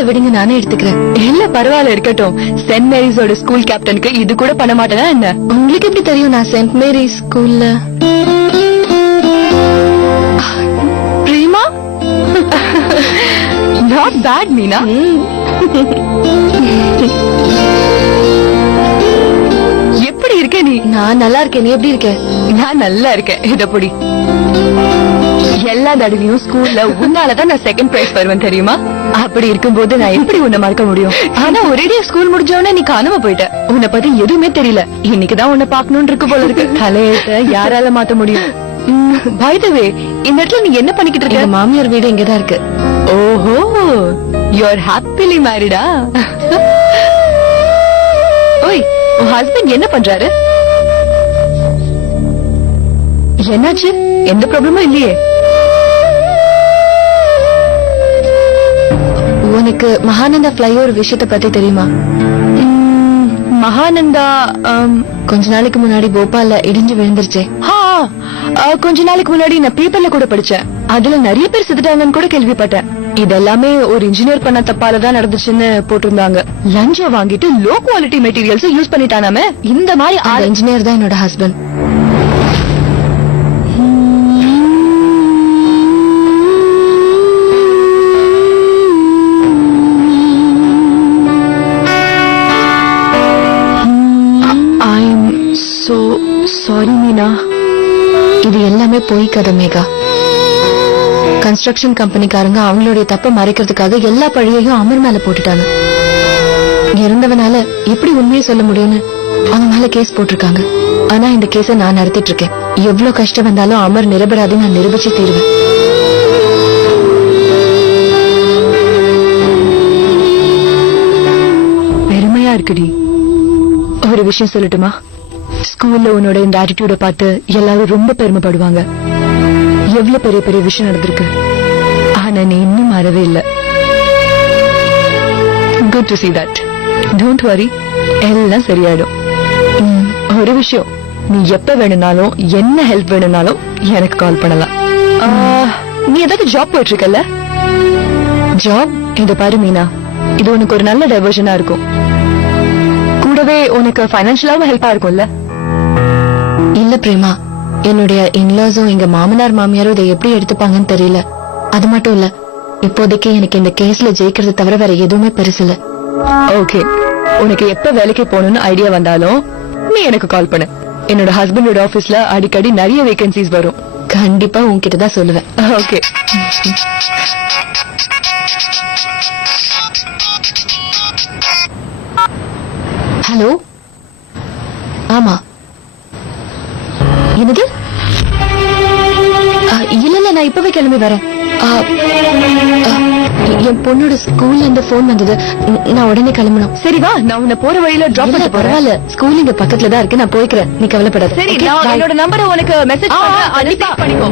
பரவாயில்ல விடுங்க, நானே எடுத்துக்கிறேன். இல்ல பரவாயில்ல இருக்கட்டும். சென்ட் மேரிஸோட ஸ்கூல் கேப்டனுக்கு இது கூட பண்ண மாட்டேனா என்ன? உங்களுக்கு எப்படி தெரியும் நான் சென்ட் மேரி ஸ்கூல்ல? Prema, not bad Meena. எப்படி இருக்க நீ? நான் நல்லா இருக்கேன், நீ எப்படி இருக்க? நான் நல்லா இருக்கேன். இத புடி. எல்லா தடவையும் ஸ்கூல்ல உன்னாலதான் நான் செகண்ட் பிரைஸ் வருவேன் தெரியுமா? அப்படி இருக்கும்போது நான் எப்படி உன்னை மறக்க முடியும்? ஆனா ஒரேடியா ஸ்கூல் முடிஞ்சவனே நீ காணாம போயிட்ட. உன்னை பத்தி எதுவுமே தெரியல. இன்னைக்குதான் உன்னை பாக்கணும்னு இருக்கு போல இருக்கு. தலையெழுத்த யாரால மாத்த முடியும்? பை தி வே, இந்த இடத்துல நீ என்ன பண்ணிக்கிட்டு இருக்க? எங்க மாமியார் வீடு இங்கதான் இருக்கு. ஓஹோ, யூ ஆர் ஹாப்பிலி மேரிடா? ஓய், உன் ஹஸ்பண்ட் என்ன பண்றாரு? என்னாச்சு? எந்த ப்ராப்ளமும் இல்லையே? உனக்கு மகானந்தா ஃபிளைஓவர் விஷயத்தை பத்தி தெரியுமா? மகானந்தா கொஞ்ச நாளைக்கு முன்னாடி போபால்ல இடிஞ்சு விழுந்துருச்சே. கொஞ்ச நாளைக்கு முன்னாடி நான் பேப்பர்ல கூட படிச்சேன். அதுல நிறைய பேர் செத்துட்டாங்கன்னு கூட கேள்விப்பட்டேன். இதெல்லாமே ஒரு இன்ஜினியர் பண்ண தப்பாலதான் நடந்துச்சுன்னு போட்டிருந்தாங்க. லஞ்சம் வாங்கிட்டு லோ குவாலிட்டி மெட்டீரியல்ஸ் யூஸ் பண்ணிட்டானாமே. இந்த மாதிரி இன்ஜினியர் தான் என்னோட ஹஸ்பண்ட். சாரி மீனா, இது எல்லாமே பொய் கதை மேகா. கன்ஸ்ட்ரக்ஷன் கம்பெனிக்காரங்க அவங்களுடைய தப்ப மறைக்கிறதுக்காக எல்லா பழியையும் அமர் மேல போட்டுட்டாங்க. இறந்தவனால எப்படி உண்மையை சொல்ல முடியும்னு அவன் மேல கேஸ் போட்டிருக்காங்க. ஆனா இந்த கேஸ நான் நடத்திட்டு இருக்கேன். எவ்வளவு கஷ்டம் வந்தாலும் அமர் நிரபராதி நான் நிரூபிச்சு தீருவேன். பெருமையா இருக்குடி. ஒரு விஷயம் சொல்லட்டுமா? ஸ்கூல்ல உன்னோட இந்த ஆட்டிடியூட பார்த்து எல்லாரும் ரொம்ப பெருமைப்படுவாங்க. எவ்வளவு பெரிய பெரிய விஷயம் நடந்திருக்கு. ஆனா நீ இன்னும் மாறவே இல்ல. Good to see that. Don't worry, எல்லாம் சரியாயிடும். ஒரு விஷயம், நீ எப்ப வேணும்னாலும் என்ன ஹெல்ப் வேணும்னாலும் எனக்கு கால் பண்ணலாம். நீ ஏதாவது ஜாப் போயிட்டு இருக்கல? ஜாப்? இத பாரு மீனா, இது உனக்கு ஒரு நல்ல டைவர்ஷனா இருக்கும். கூடவே உனக்கு பைனான்சியலாவும் ஹெல்ப்பா இருக்கும்ல? இல்ல பிரேமா, என்னுடைய இன்லாஸும் எங்க மாமனார் மாமியாரும் இதை எப்படி எடுத்துப்பாங்கன்னு தெரியல. அது மட்டும் இல்ல, இப்போதைக்கு எனக்கு இந்த கேஸ்ல ஜெயிக்கிறது தவிர வேற எதுவுமே பெருசு இல்ல. ஓகே, உனக்கு எப்ப வேலைக்கு போகணும்னு ஐடியா வந்தாலும் நீ எனக்கு கால் பண்ணு. என்னோட ஹஸ்பண்டோட ஆபீஸ்ல அடிக்கடி நிறைய வேகன்சிஸ் வரும். கண்டிப்பா உன்கிட்ட தான் சொல்லுவேன். ஓகே. ஹலோ. ஆமா. என்னது? இல்ல இல்ல, நான் இப்பவே கிளம்பி வரேன். என் பொண்ணோட ஸ்கூல்ல இருந்து போன் வந்தது. நான் உடனே கிளம்பணும். சரி வா, நான் உன்னை போற வழியில டிராப் பண்ண போறேன். பரவாயில்ல, ஸ்கூல் இங்க பக்கத்துல தான் இருக்கு, நான் போய்க்கிறேன், நீ கவலைப்படாத. சரி, நான் என்னோட நம்பரை உனக்கு மெசேஜ் பண்றேன். பண்ணிக்கோ.